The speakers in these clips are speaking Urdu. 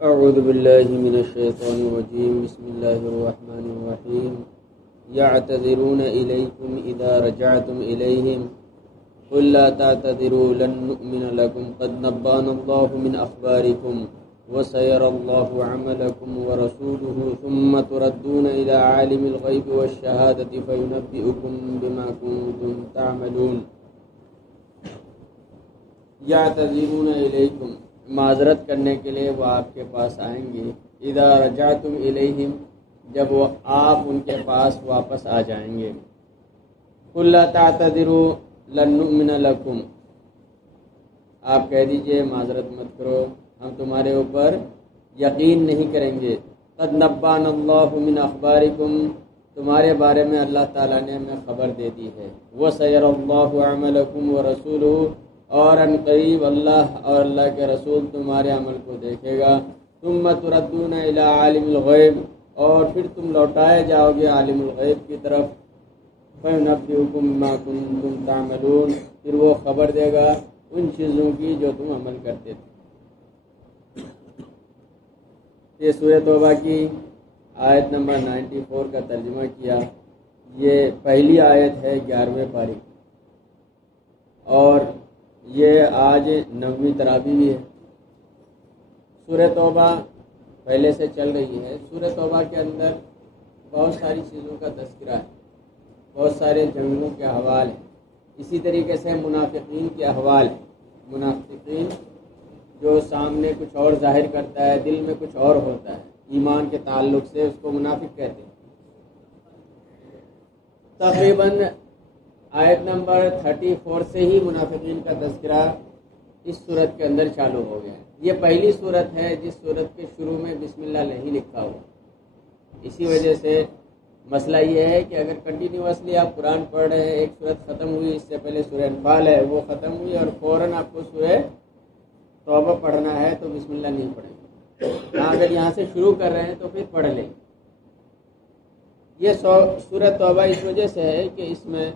اعوذ باللہ من الشیطان الرجیم بسم اللہ الرحمن الرحیم یعتذرون الیکم اذا رجعتم الیہم قل لا تعتذروا لن نؤمن لکم قد نبأنا اللہ من اخبارکم وسيرى الله عملكم ورسوله ثم تردون إلى عالم الغيب والشهادة فينبئكم بما كنتم تعملون یعتذرون الیکم معذرت کرنے کے لیے وہ آپ کے پاس آئیں گے اذا رجعتم الیہم جب وہ آپ ان کے پاس واپس آ جائیں گے قل لا تعتذروا لن نؤمن لکم آپ کہہ دیجئے معذرت مت کرو ہم تمہارے اوپر یقین نہیں کریں گے قد نبأنا اللہ من اخبارکم تمہارے بارے میں اللہ تعالیٰ نے ہمیں خبر دے دی ہے وسيرى الله عملكم ورسوله اور ان قریب اللہ اور اللہ کے رسول تمہارے عمل کو دیکھے گا ثم تردون الی عالم الغیب اور پھر تم لوٹائے جاؤ گے عالم الغیب کی طرف فینبئکم بما کنتم تعملون پھر وہ خبر دے گا ان چیزوں کی جو تم عمل کرتے تھے۔ یہ سورۃ توبہ کی آیت نمبر 94 کا ترجمہ کیا۔ یہ پہلی آیت ہے 11ویں پارے کی اور یہ آج 9ویں تراویح بھی ہے۔ سورۃ توبہ پہلے سے چل رہی ہے۔ سورۃ توبہ کے اندر بہت ساری چیزوں کا تذکرہ ہے، بہت سارے جنگوں کے احوال ہیں، اسی طریقے سے منافقین کے احوال ہیں۔ منافقین جو سامنے کچھ اور ظاہر کرتا ہے، دل میں کچھ اور ہوتا ہے، ایمان کے تعلق سے اس کو منافق کہتے ہیں۔ تقریباً آیت نمبر 34 سے ہی منافقین کا تذکرہ اس صورت کے اندر چالو ہو گیا ہے۔ یہ پہلی صورت ہے جس صورت کے شروع میں بسم اللہ نہیں لکھا ہوا۔ اسی وجہ سے مسئلہ یہ ہے کہ اگر کنٹینیوسلی آپ قرآن پڑھ رہے ہیں، ایک صورت ختم ہوئی، اس سے پہلے سورہ انفال ہے وہ ختم ہوئی اور فوراً آپ کو سورہ توبہ پڑھنا ہے تو بسم اللہ نہیں پڑھیں گے۔ اگر یہاں سے شروع کر رہے ہیں تو پھر پڑھ لیں۔ یہ سورۃ توبہ اس وجہ سے ہے کہ اس میں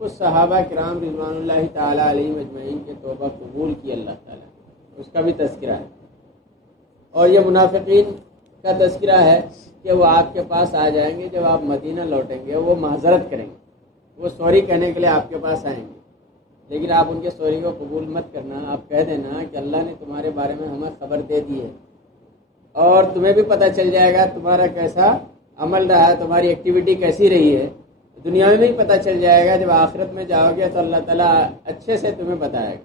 کچھ صحابہ کرام رضوان اللہ تعالیٰ علیہم اجمعین کے توبہ قبول کی اللہ تعالیٰ، اس کا بھی تذکرہ ہے۔ اور یہ منافقین کا تذکرہ ہے کہ وہ آپ کے پاس آ جائیں گے جب آپ مدینہ لوٹیں گے، وہ معذرت کریں گے، وہ سوری کہنے کے لیے آپ کے پاس آئیں گے، لیکن آپ ان کے سوری کو قبول مت کرنا۔ آپ کہہ دینا کہ اللہ نے تمہارے بارے میں ہمیں خبر دے دی ہے اور تمہیں بھی پتہ چل جائے گا تمہارا کیسا عمل رہا ہے، تمہاری ایکٹیویٹی کیسی رہی ہے۔ دنیا میں بھی پتہ چل جائے گا، جب آخرت میں جاؤ گے تو اللہ تعالیٰ اچھے سے تمہیں بتائے گا۔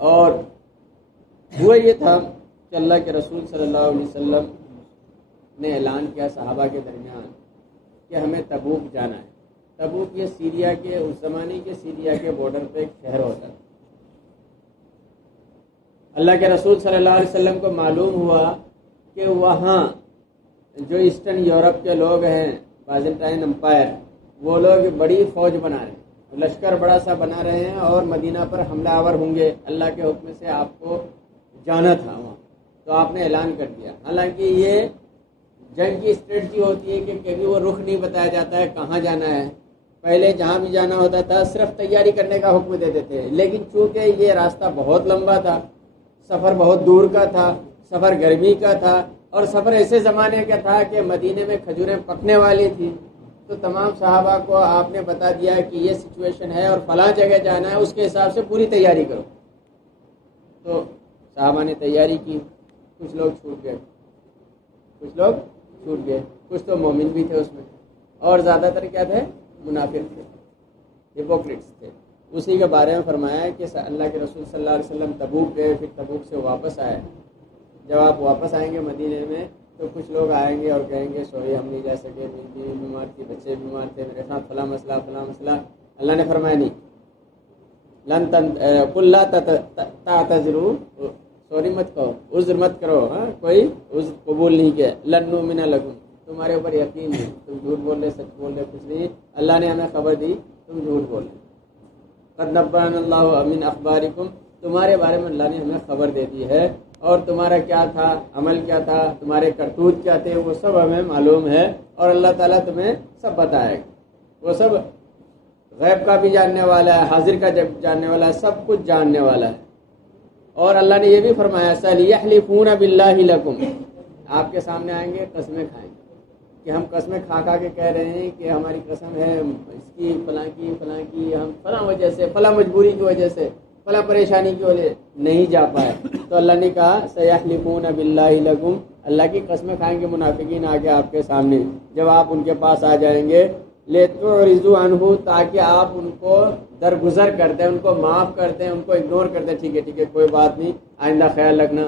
اور ہوا یہ تھا کہ اللہ کے رسول صلی اللہ علیہ وسلم نے اعلان کیا صحابہ کے درمیان کہ ہمیں تبوک جانا ہے۔ تبوک یہ سیریا کے اس زمانے کے سیریا کے بارڈر پہ ایک شہر ہوتا ہے۔ اللہ کے رسول صلی اللہ علیہ وسلم کو معلوم ہوا کہ وہاں جو ایسٹرن یورپ کے لوگ ہیں، بازنٹائن امپائر، وہ لوگ بڑی فوج بنا رہے ہیں، لشکر بڑا سا بنا رہے ہیں اور مدینہ پر حملہ آور ہوں گے۔ اللہ کے حکم سے آپ کو جانا تھا وہاں، تو آپ نے اعلان کر دیا۔ حالانکہ یہ جنگ کی اسٹریٹجی ہوتی ہے کہ کبھی وہ رخ نہیں بتایا جاتا ہے کہاں جانا ہے، پہلے جہاں بھی جانا ہوتا تھا صرف تیاری کرنے کا حکم دیتے تھے۔ لیکن چونکہ یہ راستہ بہت لمبا تھا، سفر بہت دور کا تھا، سفر گرمی کا تھا اور سفر ایسے زمانے کا تھا کہ مدینے میں کھجوریں پکنے والی تھی، تو تمام صحابہ کو آپ نے بتا دیا کہ یہ سچویشن ہے اور فلاں جگہ جانا ہے، اس کے حساب سے پوری تیاری کرو۔ تو صحابہ نے تیاری کی، کچھ لوگ چھوٹ گئے، کچھ تو مومن بھی تھے اس میں، اور زیادہ تر کیا تھے؟ منافق تھے، ہپوکریٹس تھے۔ اسی کے بارے میں فرمایا کہ اللہ کے رسول صلی اللہ علیہ وسلم تبوک گئے، پھر تبوک سے واپس آئے۔ جب آپ واپس آئیں گے مدینے میں تو کچھ لوگ آئیں گے اور کہیں گے سوری ہم نہیں جا سکے، میری بیوی بیمار تھی، بچے بیمار تھے، میرے ساتھ فلاں مسئلہ۔ اللہ نے فرمایا نہیں، قل لا تعتذروا، سوری مت کہو، عذر مت کرو، کوئی عذر قبول نہیں کیا۔ لن نؤمن لکم، تمہارے اوپر یقین نہیں، تم جھوٹ بول رہے، سچ بول رہے، کچھ نہیں، اللہ نے ہمیں خبر دی، تم جھوٹ بول رہے۔ قد نبأنا اللہ من اخبارکم، تمہارے بارے میں اللہ نے ہمیں خبر دے دی ہے، اور تمہارا کیا تھا، عمل کیا تھا، تمہارے کرتوت کیا تھے، وہ سب ہمیں معلوم ہے، اور اللہ تعالیٰ تمہیں سب بتائے گا۔ وہ سب غیب کا بھی جاننے والا ہے، حاضر کا جاننے والا ہے، سب کچھ جاننے والا ہے۔ اور اللہ نے یہ بھی فرمایا سَيَحْلِفُونَ بِاللَّهِ لَكُمْ، آپ کے سامنے آئیں گے قسمیں کھائیں گے کہ ہم قسمیں کھا کھا کے کہہ رہے ہیں کہ ہماری قسم ہے اس کی فلاں کی ہم فلاں وجہ سے، فلاں مجبوری کی وجہ سے، فلاں پریشانی کی وجہ سے نہیں جا پائے. تو اللہ نے کہا سَيَحْلِفُونَ بِاللَّهِ لَكُمْ، اللہ کی قسمیں کھائیں گے منافقین آگے آپ کے سامنے جب آپ ان کے پاس آ جائیں گے. لِتُعْرِضُوا عَنْهُ، تاکہ آپ ان کو درگزر کر دیں، ان کو معاف کر دیں، ان کو اگنور کر دیں. ٹھیک ہے کوئی بات نہیں، آئندہ خیال رکھنا.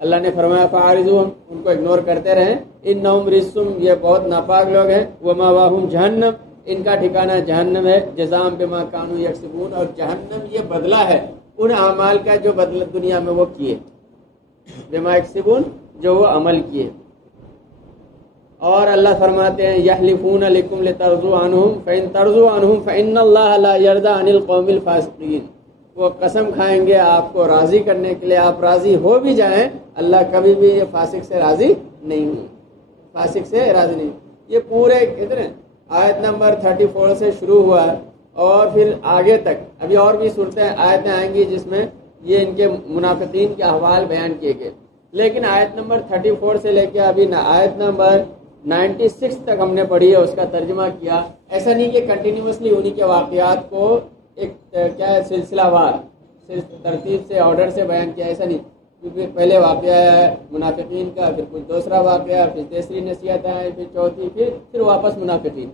اللہ نے فرمایا فَأَعْرِضُوهُمْ، ان کو اگنور کرتے رہیں. إِنَّهُمْ رِجْسٌ، یہ بہت ناپاک لوگ ہیں. وَمَأْوَاهُمْ جَهَنَّمُ، ان کا ٹھکانہ جہنم ہے. جزاء بما كانوا يكسبون، اور جہنم یہ بدلہ ہے ان اعمال کا جو بدلہ دنیا میں وہ کیے. بما يكسبون، جو وہ عمل کیے. اور اللہ فرماتے ہیں یحلفون لکم لترضوا عنہم فإن ترضوا عنہم فإن اللہ لا يرضى عن القوم الفاسقین. وہ قسم کھائیں گے آپ کو راضی کرنے کے لیے، آپ راضی ہو بھی جائیں، اللہ کبھی بھی یہ فاسق سے راضی نہیں ہوں، فاسق سے راضی نہیں. یہ پورے کتنے آیت نمبر 34 سے شروع ہوا ہے اور پھر آگے تک ابھی اور بھی صورتیں آیتیں آئیں گی جس میں یہ ان کے منافقین کے احوال بیان کیے گئے. لیکن آیت نمبر 34 سے لے کے ابھی آیت نمبر 96 تک ہم نے پڑھی ہے، اس کا ترجمہ کیا. ایسا نہیں کہ کنٹینیوسلی انہی کے واقعات کو ایک کیا ہے سلسلہ وار ترتیب سے آرڈر سے بیان کیا، ایسا نہیں. کیونکہ پہلے واقعہ ہے منافقین کا، پھر کچھ دوسرا واقعہ، پھر تیسری نصیحت ہے، پھر چوتھی، پھر واپس منافقین.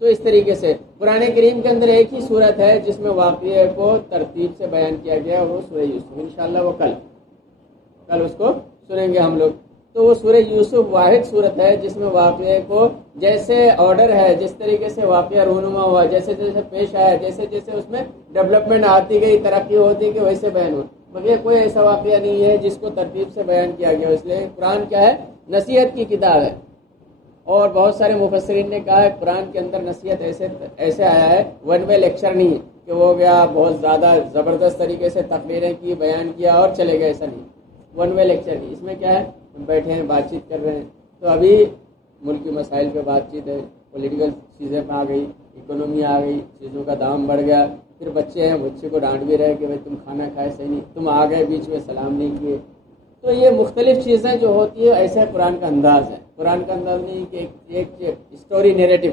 تو اس طریقے سے قرآن کریم کے اندر ایک ہی صورت ہے جس میں واقعے کو ترتیب سے بیان کیا گیا، اور وہ سورہ یوسف. انشاءاللہ وہ کل اس کو سنیں گے ہم لوگ. تو وہ سورہ یوسف واحد صورت ہے جس میں واقعے کو جیسے آرڈر ہے، جس طریقے سے واقعہ رونما ہوا، جیسے جیسے پیش آیا، جیسے جیسے اس میں ڈیولپمنٹ آتی گئی، ترقی ہوتی گئی، ویسے بیان ہوا. مگر کوئی ایسا واقعہ نہیں ہے جس کو ترتیب سے بیان کیا گیا. اس لیے قرآن کیا ہے؟ نصیحت کی کتاب ہے. اور بہت سارے مفسرین نے کہا ہے قرآن کے اندر نصیحت ایسے آیا ہے، ون وے لیکچر نہیں کہ وہ گیا بہت زیادہ زبردست طریقے سے تقریریں کی، بیان کیا اور چلے گئے. ایسا نہیں، ون وے لیکچر نہیں. اس میں کیا ہے؟ ہم بیٹھے ہیں، بات چیت کر رہے ہیں. تو ابھی ملکی مسائل پہ بات چیت ہے، پولیٹیکل چیزیں پہ آ گئی، اکنومی آ گئی، چیزوں کا دام بڑھ گیا. پھر بچے ہیں، بچے کو ڈانٹ بھی رہے کہ بھائی تم کھانا کھائے صحیح نہیں، تم آ گئے بیچ میں سلام نہیں کیے. تو یہ مختلف چیزیں جو ہوتی ہے، ایسا قرآن کا انداز ہے. قرآن کا انداز نہیں کہ ایک اسٹوری نیریٹو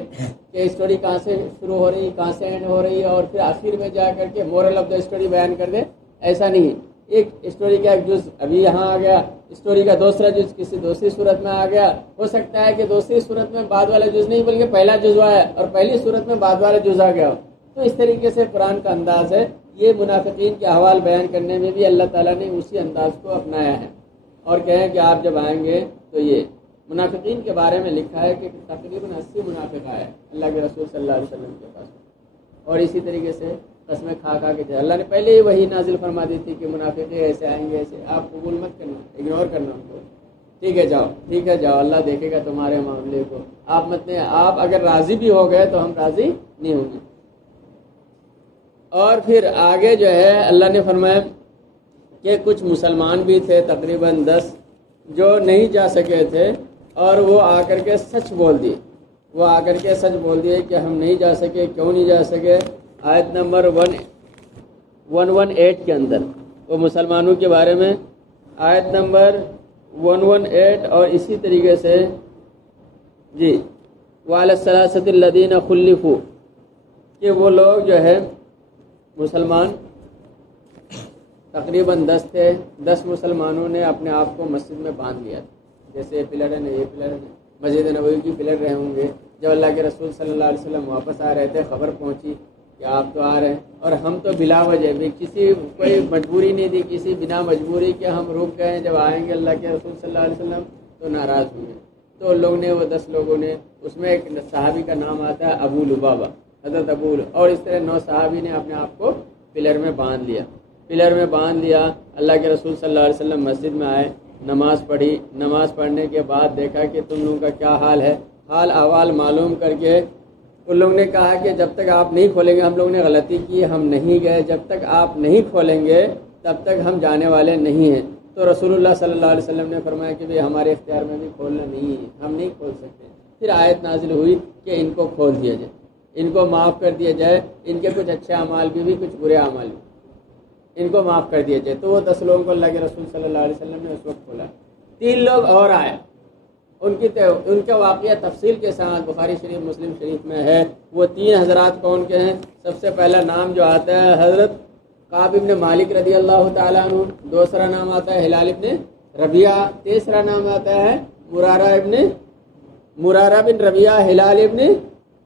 کہ اسٹوری کہاں سے شروع ہو رہی، کہاں سے اینڈ ہو رہی ہے، اور پھر آخر میں جا کر کے مورل آف دا اسٹوری بیان کر دے. ایسا نہیں. ایک اسٹوری کا ایک جز ابھی یہاں آ گیا، اسٹوری کا دوسرا جز کسی دوسری صورت میں آ گیا. ہو سکتا ہے کہ دوسری صورت میں بعد والا جز نہیں بلکہ پہلا جز آیا اور پہلی صورت میں بعد والا جز آ گیا. تو اس طریقے سے قرآن کا انداز ہے. یہ منافقین کے احوال بیان کرنے میں بھی اللہ تعالیٰ نے اسی انداز کو اپنایا ہے. اور کہیں کہ آپ جب آئیں گے تو یہ منافقین کے بارے میں لکھا ہے کہ تقریباً 80 منافق آئے اللہ کے رسول صلی اللہ علیہ وسلم کے پاس. اور اسی طریقے سے قسمیں کھا کے جائے. اللہ نے پہلے ہی وہی نازل فرما دی تھی کہ منافقین ایسے آئیں گے، ایسے. آپ قبول مت کرنا، اگنور کرنا ان کو. ٹھیک ہے جاؤ، اللہ دیکھے گا تمہارے معاملے کو. آپ مت نہیں، آپ اگر راضی بھی ہو گئے تو ہم راضی نہیں ہوں گے. اور پھر آگے جو ہے اللہ نے فرمایا کہ کچھ مسلمان بھی تھے تقریباً 10 جو نہیں جا سکے تھے، اور وہ آ کر کے سچ بول دیے کہ ہم نہیں جا سکے. کیوں نہیں جا سکے؟ آیت نمبر 118 کے اندر وہ مسلمانوں کے بارے میں آیت نمبر 118 اور اسی طریقے سے جی وعلی الثلاثۃ الذین خلفوا کہ وہ لوگ جو ہے مسلمان تقریباً 10 تھے. 10 مسلمانوں نے اپنے آپ کو مسجد میں باندھ لیا تھا. جیسے پلر ہے نا، یہ پلر ہے مسجد نبوی کی پلر رہے ہوں گے. جب اللہ کے رسول صلی اللہ علیہ وسلم واپس آ رہے تھے، خبر پہنچی کہ آپ تو آ رہے ہیں، اور ہم تو بلا وجہ بھی کوئی مجبوری نہیں تھی، کسی بنا مجبوری کہ ہم رک گئے، جب آئیں گے اللہ کے رسول صلی اللہ علیہ وسلم تو ناراض ہوئے. تو لوگ نے وہ 10 لوگوں نے، اس میں ایک صحابی کا نام آتا ہے ابو لبابہ، حضرت ابو، اور اس طرح 9 صحابی نے اپنے آپ کو پلر میں باندھ لیا. اللہ کے رسول صلی اللہ علیہ وسلم مسجد میں آئے، نماز پڑھی. نماز پڑھنے کے بعد دیکھا کہ تم لوگوں کا کیا حال ہے، حال احوال معلوم کر کے ان لوگوں نے کہا کہ جب تک آپ نہیں کھولیں گے، ہم لوگوں نے غلطی کی، ہم نہیں گئے، جب تک آپ نہیں کھولیں گے تب تک ہم جانے والے نہیں ہیں. تو رسول اللہ صلی اللہ علیہ وسلم نے فرمایا کہ بھئی ہمارے اختیار میں بھی کھولنا نہیں ہے، ہم نہیں کھول سکتے. پھر آیت نازل ہوئی کہ ان کو کھول دیا جائے، ان کو معاف کر دیا جائے، ان کے کچھ اچھے اعمال بھی کچھ برے اعمال بھی. ان کو معاف کر دیا جائے۔ تو وہ 10 لوگوں کو اللہ کے رسول صلی اللہ علیہ وسلم نے اس وقت کھولا۔ 3 لوگ اور آئے، ان کا واقعہ تفصیل کے ساتھ بخاری شریف مسلم شریف میں ہے۔ وہ 3 حضرات کون کے ہیں؟ سب سے پہلا نام جو آتا ہے حضرت کعب ابن مالک رضی اللہ تعالیٰ عنہ، دوسرا نام آتا ہے ہلال ابن ربیعہ، تیسرا نام آتا ہے مرارہ بن ربیعہ ہلال ابن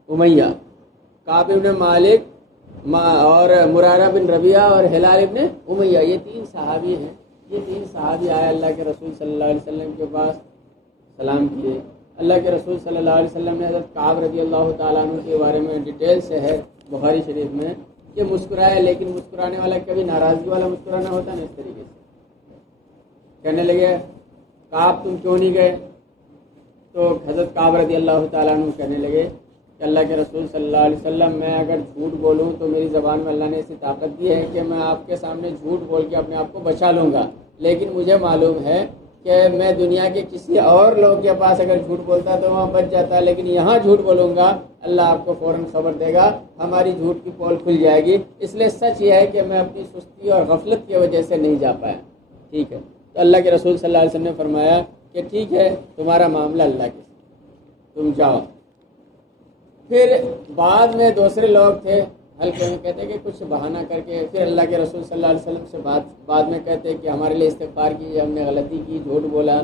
امیہ۔ کعب ابن مالک اور مرارہ بن ربیعہ اور ہلال ابن امیہ، یہ 3 صحابی ہیں۔ یہ 3 صحابی آئے اللہ کے رسول صلی اللہ علیہ وسلم کے پاس، سلام کیے۔ اللہ کے رسول صلی اللہ علیہ وسلم نے حضرت کعب رضی اللہ تعالیٰ عنہ کے بارے میں ڈیٹیل سے ہے بخاری شریف میں کہ مسکرائے، لیکن مسکرانے والا کبھی ناراضگی والا مسکرانا ہوتا نا، اس طریقے سے کہنے لگے کعب تم کیوں نہیں گئے؟ تو حضرت کعب رضی اللہ تعالیٰ عنہ کہنے لگے کہ اللہ کے رسول صلی اللہ علیہ وسلم میں اگر جھوٹ بولوں تو میری زبان میں اللہ نے ایسی طاقت دی ہے کہ میں آپ کے سامنے جھوٹ بول کے اپنے آپ کو بچا لوں گا، لیکن مجھے معلوم ہے کہ میں دنیا کے کسی اور لوگ کے پاس اگر جھوٹ بولتا تو وہاں بچ جاتا، لیکن یہاں جھوٹ بولوں گا اللہ آپ کو فوراً خبر دے گا، ہماری جھوٹ کی پول کھل جائے گی۔ اس لیے سچ یہ ہے کہ میں اپنی سستی اور غفلت کی وجہ سے نہیں جا پایا۔ ٹھیک ہے، تو اللہ کے رسول صلی اللہ علیہ وسلم نے فرمایا کہ ٹھیک ہے تمہارا معاملہ اللہ کے ساتھ، تم جاؤ۔ پھر بعد میں دوسرے لوگ تھے ہلکے میں کہتے کہ کچھ بہانہ کر کے پھر اللہ کے رسول صلی اللہ علیہ وسلم سے بعد میں کہتے کہ ہمارے لیے استغفار کیجیے، ہم نے غلطی کی، جھوٹ بولا۔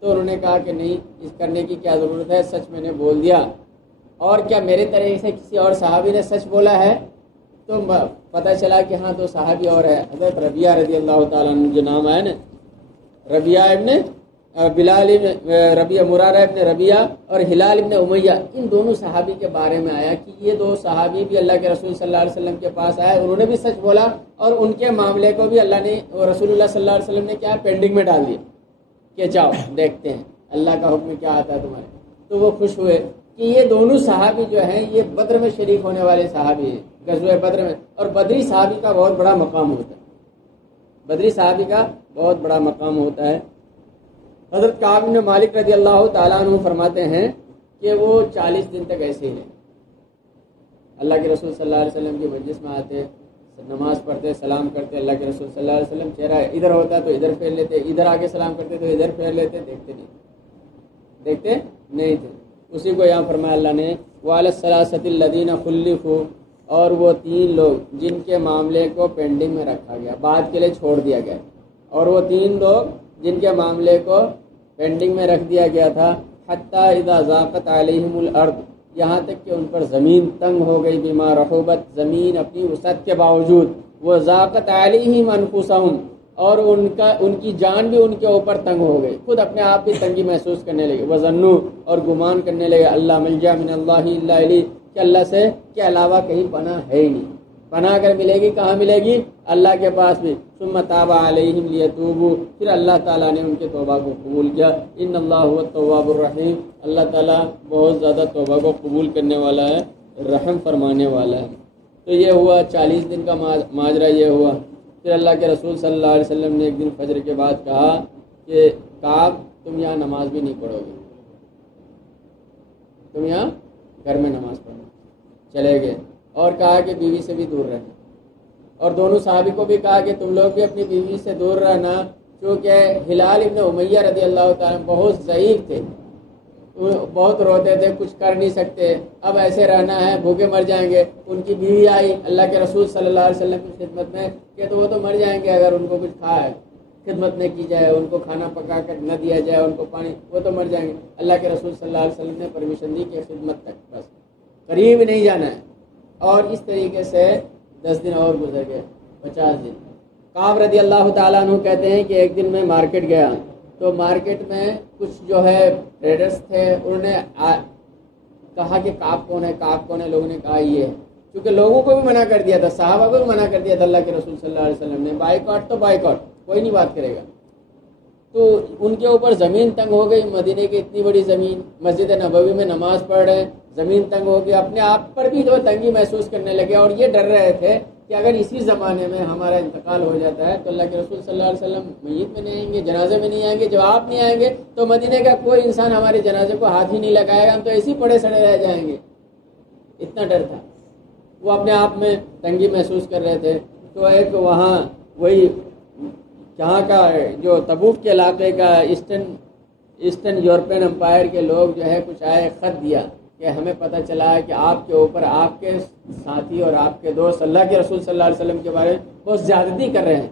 تو انہوں نے کہا کہ نہیں، اس کرنے کی کیا ضرورت ہے، سچ میں نے بول دیا۔ اور کیا میرے طرح سے کسی اور صحابی نے سچ بولا ہے؟ تو پتہ چلا کہ ہاں 2 صحابی اور ہے، حضرت ربیعہ رضی اللہ تعالیٰ عنہ جو نام آیا نا، ربیعہ ابن بلال ربیعہ، مرارہ ابن ربیعہ اور ہلال ابن امیہ، ان دونوں صحابی کے بارے میں آیا کہ یہ 2 صحابی بھی اللہ کے رسول صلی اللہ علیہ وسلم کے پاس آئے، انہوں نے بھی سچ بولا اور ان کے معاملے کو بھی اللہ نے رسول اللہ صلی اللہ علیہ وسلم نے کیا پینڈنگ میں ڈال دیا کہ جاؤ دیکھتے ہیں اللہ کا حکم کیا آتا ہے تمہارے۔ تو وہ خوش ہوئے کہ یہ دونوں صحابی جو ہیں یہ بدر میں شریک ہونے والے صحابی ہیں، غزوہ بدر میں، اور بدری صحابی کا بہت بڑا مقام ہوتا ہے، بدری صحابی کا بہت بڑا مقام ہوتا ہے۔ حضرت کعب بن مالک رضی اللہ تعالیٰ عنہ فرماتے ہیں کہ وہ 40 دن تک ایسے ہی رہے، اللہ کے رسول صلی اللہ علیہ وسلم کی مجلس میں آتے، نماز پڑھتے، سلام کرتے، اللہ کے رسول صلی اللہ علیہ وسلم چہرہ ادھر ہوتا تو ادھر پھیر لیتے، ادھر آگے سلام کرتے تو ادھر پھیر لیتے، دیکھتے نہیں تھے۔ اسی کو یہاں فرمایا اللہ نے وَعَلَى الثَّلَاثَةِ الَّذِينَ خُلِّفُوا، اور وہ 3 لوگ جن کے معاملے کو پینڈنگ میں رکھا گیا، بعد کے لیے چھوڑ دیا گیا، اور وہ 3 لوگ جن کے معاملے کو پینڈنگ میں رکھ دیا گیا تھا، حتیٰ اذا ضاقت علیہم الارض، یہاں تک کہ ان پر زمین تنگ ہو گئی، بما رحبت، زمین اپنی وسعت کے باوجود، وہ ضاقت علیہم انفسہم، اور ان کی جان بھی ان کے اوپر تنگ ہو گئی، خود اپنے آپ بھی تنگی محسوس کرنے لگے، وظنوا، اور گمان کرنے لگے، اللہ ملجا من اللہ الا الیہ، کہ اللہ سے کے علاوہ کہیں پناہ ہے ہی نہیں، پناہ اگر ملے گی کہاں ملے گی؟ اللہ کے پاس بھی۔ ثم تاب علیہم لیتوبوا، پھر اللہ تعالیٰ نے ان کے توبہ کو قبول کیا۔ ان اللہ هو التواب الرحیم، اللہ تعالیٰ بہت زیادہ توبہ کو قبول کرنے والا ہے، رحم فرمانے والا ہے۔ تو یہ ہوا 40 دن کا ماجرا یہ ہوا۔ پھر اللہ کے رسول صلی اللہ علیہ وسلم نے ایک دن فجر کے بعد کہا کہ کعب تم یہاں نماز بھی نہیں پڑھو گے، تم یہاں گھر میں نماز پڑھو۔ چلے گئے اور کہا کہ بیوی سے بھی دور رہنا، اور دونوں صحابی کو بھی کہا کہ تم لوگ بھی اپنی بیوی سے دور رہنا، کیونکہ ہلال ابن امیہ رضی اللہ تعالیٰ بہت ضعیف تھے، بہت روتے تھے، کچھ کر نہیں سکتے، اب ایسے رہنا ہے، بھوکے مر جائیں گے۔ ان کی بیوی آئی اللہ کے رسول صلی اللہ علیہ وسلم کی خدمت میں کہ تو وہ تو مر جائیں گے اگر ان کو کچھ کھائے، خدمت نہ کی جائے، ان کو کھانا پکا کر نہ دیا جائے، ان کو پانی، وہ تو مر جائیں گے۔ اللہ کے رسول صلی اللہ علیہ وسلم نے پرمیشن دی کہ خدمت تک، بس قریب نہیں جانا ہے۔ اور اس طریقے سے 10 دن اور گزر گئے، 50 دن۔ کعب رضی اللہ تعالیٰ عنہ کہتے ہیں کہ ایک دن میں مارکیٹ گیا تو مارکیٹ میں کچھ جو ہے ٹریڈرز تھے، انہوں نے کہا کہ کعب کون ہے، کعب کون ہے، لوگوں نے کہا یہ ہے، کیونکہ لوگوں کو بھی منع کر دیا تھا، صحابہ کو بھی منع کر دیا تھا اللہ کے رسول صلی اللہ علیہ وسلم نے، بائیکاٹ تو بائیکاٹ، کوئی نہیں بات کرے گا۔ تو ان کے اوپر زمین تنگ ہو گئی، مدینے کی اتنی بڑی زمین، مسجد نبوی میں نماز پڑھ رہے ہیں، زمین تنگ ہو گئی، اپنے آپ پر بھی جو تنگی محسوس کرنے لگے، اور یہ ڈر رہے تھے کہ اگر اسی زمانے میں ہمارا انتقال ہو جاتا ہے تو اللہ کے رسول صلی اللہ علیہ وسلم میت میں نہیں آئیں گے، جنازے میں نہیں آئیں گے، جب آپ نہیں آئیں گے تو مدینے کا کوئی انسان ہمارے جنازے کو ہاتھ ہی نہیں لگائے گا، ہم تو ایسے ہی پڑے سڑے رہ جائیں گے، اتنا ڈر تھا۔ وہ اپنے آپ میں تنگی محسوس کر رہے تھے۔ تو ایک وہاں وہی جہاں کا جو تبوک کے علاقے کا ایسٹرن یورپین امپائر کے لوگ جو ہے کچھ آئے خط دیا کہ ہمیں پتہ چلا ہے کہ آپ کے اوپر آپ کے ساتھی اور آپ کے دوست اللہ کے رسول صلی اللہ علیہ وسلم کے بارے میں بہت زیادتی کر رہے ہیں،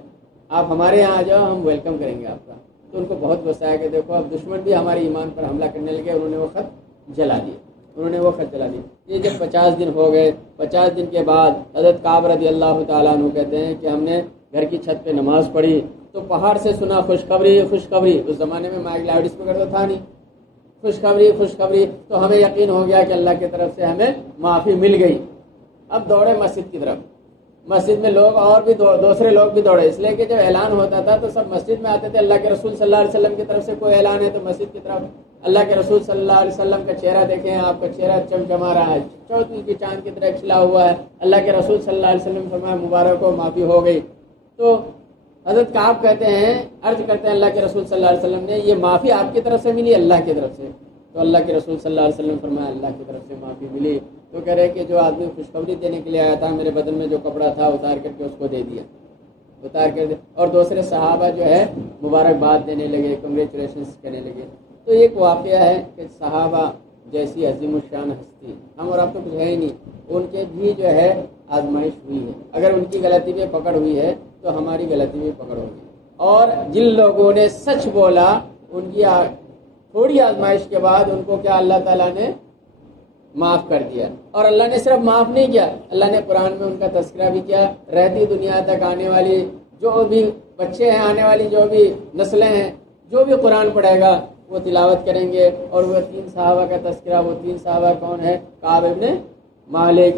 آپ ہمارے یہاں آ جاؤ، ہم ویلکم کریں گے آپ کا۔ تو ان کو بہت غصہ ہے کہ دیکھو اب دشمن بھی ہمارے ایمان پر حملہ کرنے لگے، انہوں نے وہ خط جلا دیے۔ یہ جب 50 دن ہو گئے، 50 دن کے بعد حضرت کعب رضی اللہ تعالیٰ عنہ کہتے ہیں کہ ہم نے گھر کی چھت پہ نماز پڑھی تو پہاڑ سے سنا خوشخبری خوشخبری۔ اس زمانے میں مائک لاؤڈ اسپیکر تو تھا نہیں، خوشخبری، تو ہمیں یقین ہو گیا کہ اللہ کی طرف سے ہمیں معافی مل گئی۔ اب دوڑے مسجد کی طرف، مسجد میں لوگ اور بھی دوسرے لوگ بھی دوڑے، اس لیے کہ جب اعلان ہوتا تھا تو سب مسجد میں آتے تھے، اللہ کے رسول صلی اللہ علیہ وسلم کی طرف سے کوئی اعلان ہے تو مسجد کی طرف، اللہ کے رسول صلی اللہ علیہ وسلم کا چہرہ دیکھیں، آپ کا چہرہ چمچما رہا ہے، چودھری کی چاند کی طرح کھلا ہوا ہے، اللہ کے رسول صلی اللہ علیہ وسلم فرمایا مبارک ہو، معافی ہو گئی۔ تو حضرت کعب کہتے ہیں، عرض کرتے ہیں اللہ کے رسول صلی اللہ علیہ وسلم نے یہ معافی آپ کی طرف سے ملی اللہ کی طرف سے؟ تو اللہ کے رسول صلی اللہ علیہ وسلم فرمایا اللہ کی طرف سے معافی ملی۔ تو کہہ رہے کہ جو آدمی خوشخبری دینے کے لیے آیا تھا میرے بدن میں جو کپڑا تھا اتار کر کے اس کو دے دیا، اور دوسرے صحابہ جو ہے مبارکباد دینے لگے، کنگریچولیشنس کہنے لگے۔ تو ایک واقعہ ہے کہ صحابہ جیسی عظیم الشان ہستی، ہم اور آپ تو کچھ ہے ہی نہیں، ان کے بھی جو ہے آزمائش ہوئی ہے، اگر ان کی غلطی پہ پکڑ ہوئی ہے تو ہماری غلطی پہ پکڑ ہوگی۔ اور جن لوگوں نے سچ بولا ان کی تھوڑی آزمائش کے بعد ان کو کیا اللہ تعالیٰ نے معاف کر دیا۔ اور اللہ نے صرف معاف نہیں کیا، اللہ نے قرآن میں ان کا تذکرہ بھی کیا۔ رہتی دنیا تک آنے والی جو بھی بچے ہیں، آنے والی جو بھی نسلیں ہیں، جو بھی قرآن پڑھے گا وہ تلاوت کریں گے۔ اور وہ 3 صحابہ کا تذکرہ، وہ 3 صحابہ کون ہے؟ کعب ابن مالک،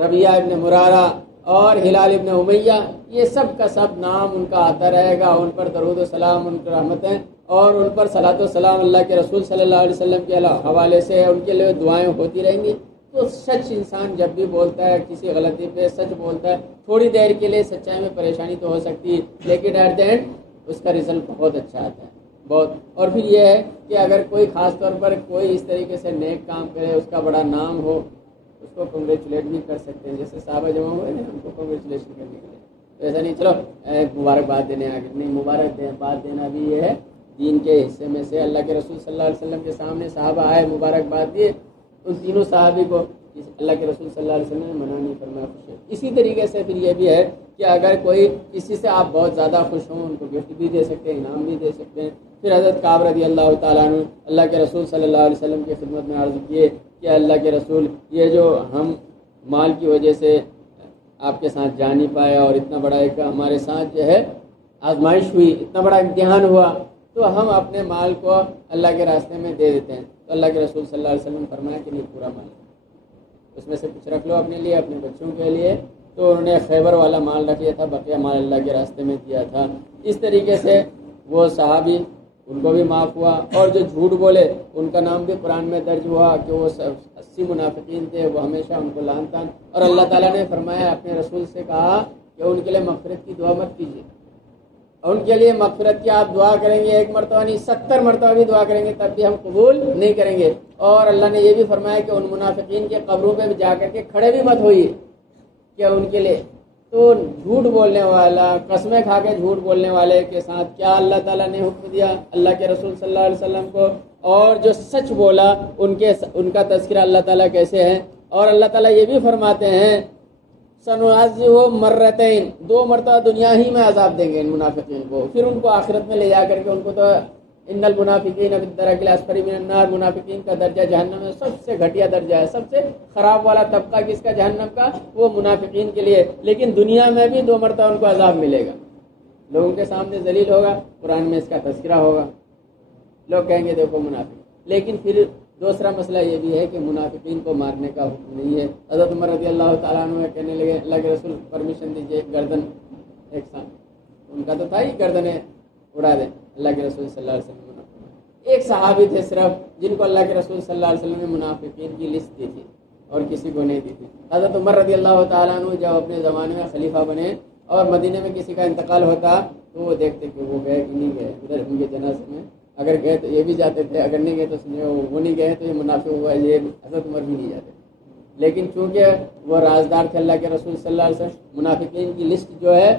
ربیعہ ابن مرارہ اور ہلال ابن امیہ، یہ سب کا سب نام ان کا آتا رہے گا، ان پر درود و سلام، ان کی رحمتیں اور ان پر صلاۃ و سلام اللہ کے رسول صلی اللہ علیہ وسلم کے حوالے سے ان کے لیے دعائیں ہوتی رہیں گی۔ تو سچ انسان جب بھی بولتا ہے، کسی غلطی پہ سچ بولتا ہے، تھوڑی دیر کے لیے سچائی میں پریشانی تو ہو سکتی ہے، لیکن ایٹ دی اینڈ اس کا رزلٹ بہت اچھا آتا ہے، بہت۔ اور پھر یہ ہے کہ اگر کوئی خاص طور پر کوئی اس طریقے سے نیک کام کرے، اس کا بڑا نام ہو، اس کو کنگریچولیٹ بھی کر سکتے ہیں، جیسے صحابہ جمع ہوئے نا ان کو کنگریچولیشن کرنے کے لیے۔ ایسا نہیں چلو مبارکباد دینے آگے، نہیں، مبارکباد دینا بھی یہ ہے دین کے حصے میں سے۔ اللہ کے رسول صلی اللہ علیہ وسلم کے سامنے صحابہ آئے، مبارکباد دیے، ان تینوں صحابی کو اللہ کے رسول صلی اللہ علیہ وسلم نے منع نہیں فرمایا، خوش ہے۔ اسی طریقے سے پھر یہ بھی ہے کہ اگر کوئی کسی سے آپ بہت زیادہ خوش ہوں، ان کو گفٹ بھی دے سکتے ہیں، انعام بھی دے سکتے ہیں۔ پھر حضرت کعب رضی اللہ تعالیٰ عنہ اللہ کے رسول صلی اللہ علیہ وسلم کی خدمت میں عرض کیے کہ اللہ کے رسول، یہ جو ہم مال کی وجہ سے آپ کے ساتھ جا نہیں پائے اور اتنا بڑا ایک ہمارے ساتھ جو ہے آزمائش ہوئی، اتنا بڑا امتحان ہوا، تو ہم اپنے مال کو اللہ کے راستے میں دے دیتے ہیں۔ تو اللہ کے رسول صلی اللہ علیہ وسلم نے فرمایا کہ نہیں، پورا مال اس میں سے کچھ رکھ لو اپنے لیے، اپنے بچوں کے لیے۔ تو انہوں نے خیبر والا مال رکھ لیا تھا، بقیہ مال اللہ کے راستے میں دیا تھا۔ اس طریقے سے وہ صحابی، ان کو بھی معاف ہوا۔ اور جو جھوٹ بولے ان کا نام بھی قرآن میں درج ہوا کہ وہ 80 منافقین تھے، وہ ہمیشہ ان کو لعن تان۔ اور اللہ تعالیٰ نے فرمایا، اپنے رسول سے کہا کہ ان کے لیے مغفرت کی دعا مت کیجیے، اور ان کے لیے مغفرت کی آپ دعا کریں گے 1 مرتبہ نہیں 70 مرتبہ بھی دعا کریں گے تب بھی ہم قبول نہیں کریں گے۔ اور اللہ نے یہ بھی فرمایا کہ ان منافقین کے قبروں پہ بھی جا کر کے کھڑے بھی مت ہوئیے کہ ان کے لیے۔ تو جھوٹ بولنے والا، قسمیں کھا کے جھوٹ بولنے والے کے ساتھ کیا اللہ تعالیٰ نے حکم دیا اللہ کے رسول صلی اللہ علیہ وسلم کو؟ اور جو سچ بولا ان کا تذکرہ اللہ تعالیٰ کیسے ہے؟ اور اللہ تعالیٰ یہ بھی فرماتے ہیں سنعذبہ مرتین، 2 مرتبہ دنیا ہی میں عذاب دیں گے ان منافقین کو، پھر ان کو آخرت میں لے جا کر کے ان کو تو ان المنافقین فی الدرک الاسفل من النار، منافقین کا درجہ جہنم میں سب سے گھٹیا درجہ ہے، سب سے خراب والا طبقہ کس کا؟ جہنم کا، وہ منافقین کے لیے۔ لیکن دنیا میں بھی 2 مرتبہ ان کو عذاب ملے گا، لوگوں کے سامنے ذلیل ہوگا، قرآن میں اس کا تذکرہ ہوگا، لوگ کہیں گے دیکھو منافق۔ لیکن پھر دوسرا مسئلہ یہ بھی ہے کہ منافقین کو مارنے کا حکم نہیں ہے۔ حضرت عمر رضی اللہ تعالیٰ عنہ کہنے لگے اللہ کے رسول پرمیشن دیجیے، گردن ایک ساتھ، ان کا تو تھا ہی گردنیں اڑا دیں۔ اللہ کے رسول صلی اللہ علیہ وسلم ایک صحابی تھے صرف جن کو اللہ کے رسول صلی اللہ علیہ وسلم نے منافقین کی لسٹ دی تھی اور کسی کو نہیں دی تھی۔ حضرت عمر رضی اللہ تعالیٰ عنہ جب اپنے زمانے میں خلیفہ بنے اور مدینے میں کسی کا انتقال ہوتا تو وہ دیکھتے کہ وہ گئے کہ نہیں گئے، ادھر ان کے جنازے میں اگر گئے تو یہ بھی جاتے تھے، اگر نہیں گئے تو وہ نہیں گئے تو یہ منافق ہوا، یہ حضرت عمر بھی نہیں جاتے، لیکن چونکہ وہ رازدار تھے اللہ کے رسول صلی اللہ علیہ وسلم، منافقین کی لسٹ جو ہے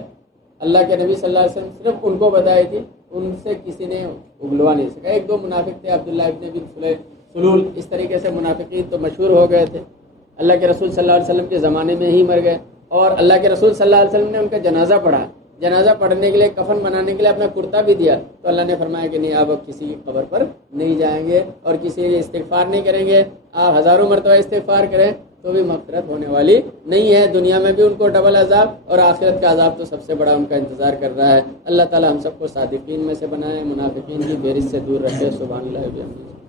اللہ کے نبی صلی اللہ علیہ وسلم صرف ان کو بتائی تھی، ان سے کسی نے اگلوا نہیں سکا۔ ایک دو منافق تھے، عبداللہ ابن بن سلول، اس طریقے سے منافقین تو مشہور ہو گئے تھے، اللہ کے رسول صلی اللہ علیہ وسلم کے زمانے میں ہی مر گئے، اور اللہ کے رسول صلی اللہ علیہ وسلم نے ان کا جنازہ پڑھا، جنازہ پڑھنے کے لیے کفن بنانے کے لیے اپنا کرتا بھی دیا، تو اللہ نے فرمایا کہ نہیں، آپ اب کسی کی قبر پر نہیں جائیں گے اور کسی کے استغفار نہیں کریں گے، آپ ہزاروں مرتبہ استغفار کریں تو بھی مغفرت ہونے والی نہیں ہے، دنیا میں بھی ان کو ڈبل عذاب اور آخرت کا عذاب تو سب سے بڑا ان کا انتظار کر رہا ہے۔ اللہ تعالی ہم سب کو صادقین میں سے بنائے، منافقین کی فہرست سے دور رکھے۔ سبحان اللہ۔